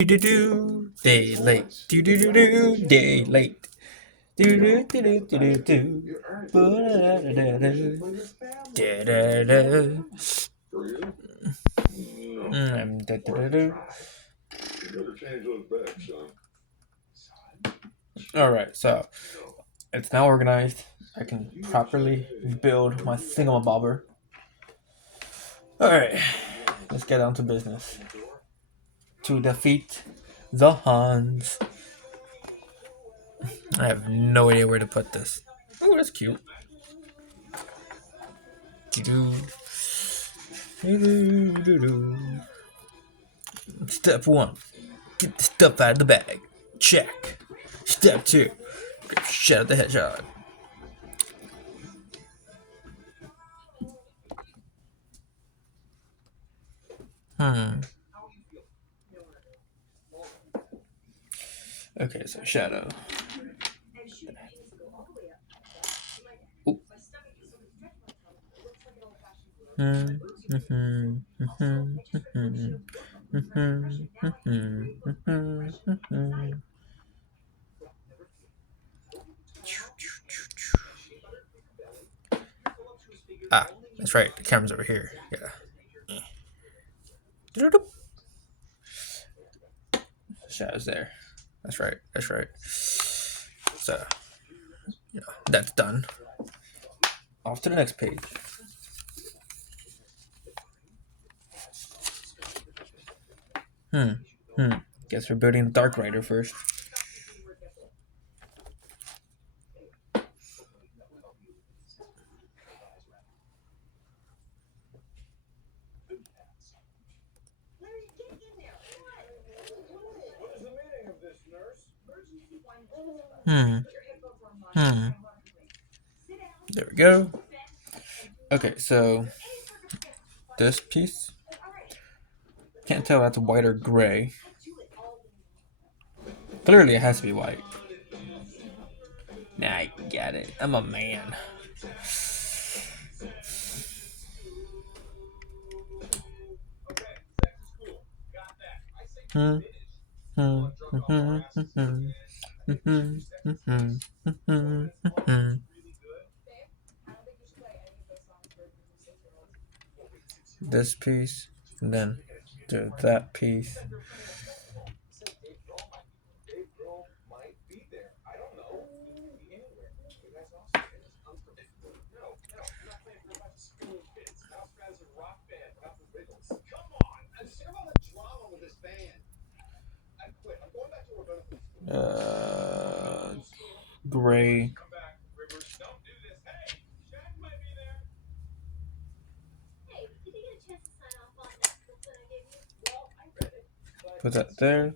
Do day late. Do day late. Do. All right, so it's now organized. I can properly build my thingamabobber. All right, let's get down to business. To defeat the Huns. I have no idea where to put this. Oh, that's cute. Step one, get the stuff out of the bag. Check. Step two, grab shit out the hedgehog. Hmm. Okay, so shadow. Ooh. Ah, that's right. The camera's over here. Yeah. Shadow's there. That's right. That's right. So, that's done. Off to the next page. Guess we're building Dark Rider first. There we go. Okay, so this piece. Can't tell if that's white or gray. Clearly it has to be white. Nah, I get it. I'm a man. This piece, and then do that piece. Gray. Put that there.